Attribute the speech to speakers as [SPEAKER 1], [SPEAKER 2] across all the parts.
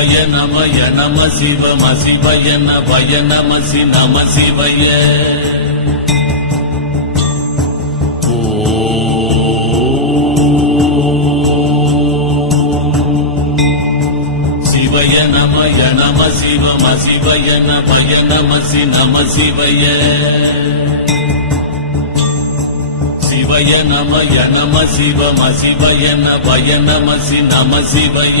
[SPEAKER 1] சிவய நமய நம சிவம சிவய நபய நமசி நம சிவய. சிவய நமய நம சிவம சிவய நபய நமசி நம சிவய. சிவய நமய நம சிவம சிவய நபய நமசி நம சிவய.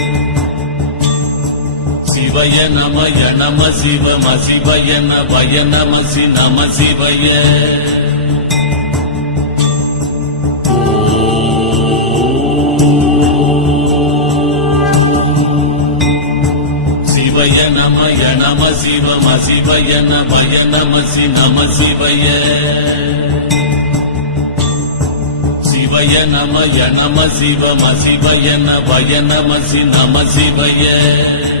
[SPEAKER 1] சிவய நமய நம சிவ மசிவய நவய நமசி நம சிவய. சிவய நமய நம சிவ மசிவய நவய நமசி நம சிவய. சிவய நமய நம சிவ மசிவய நவய நமசி நம சிவய.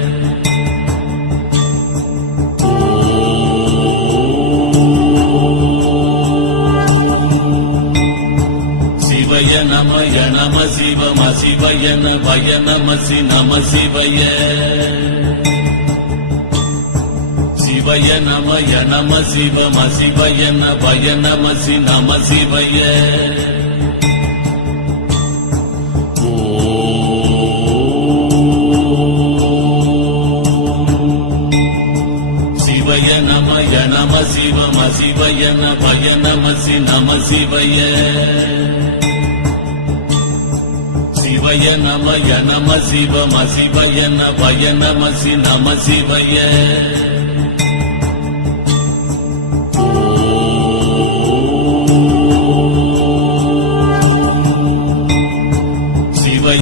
[SPEAKER 1] சிவய நபய நமசி நம சிவய. சிவய நமய நம சிவம சிவய நபய நமசி நம சிவய. சிவய நமய நம சிவம சிவய நபய நமசி நம சிவய. சிவய நமய நம சிவம சிவய நபய நம சி நம சிவய.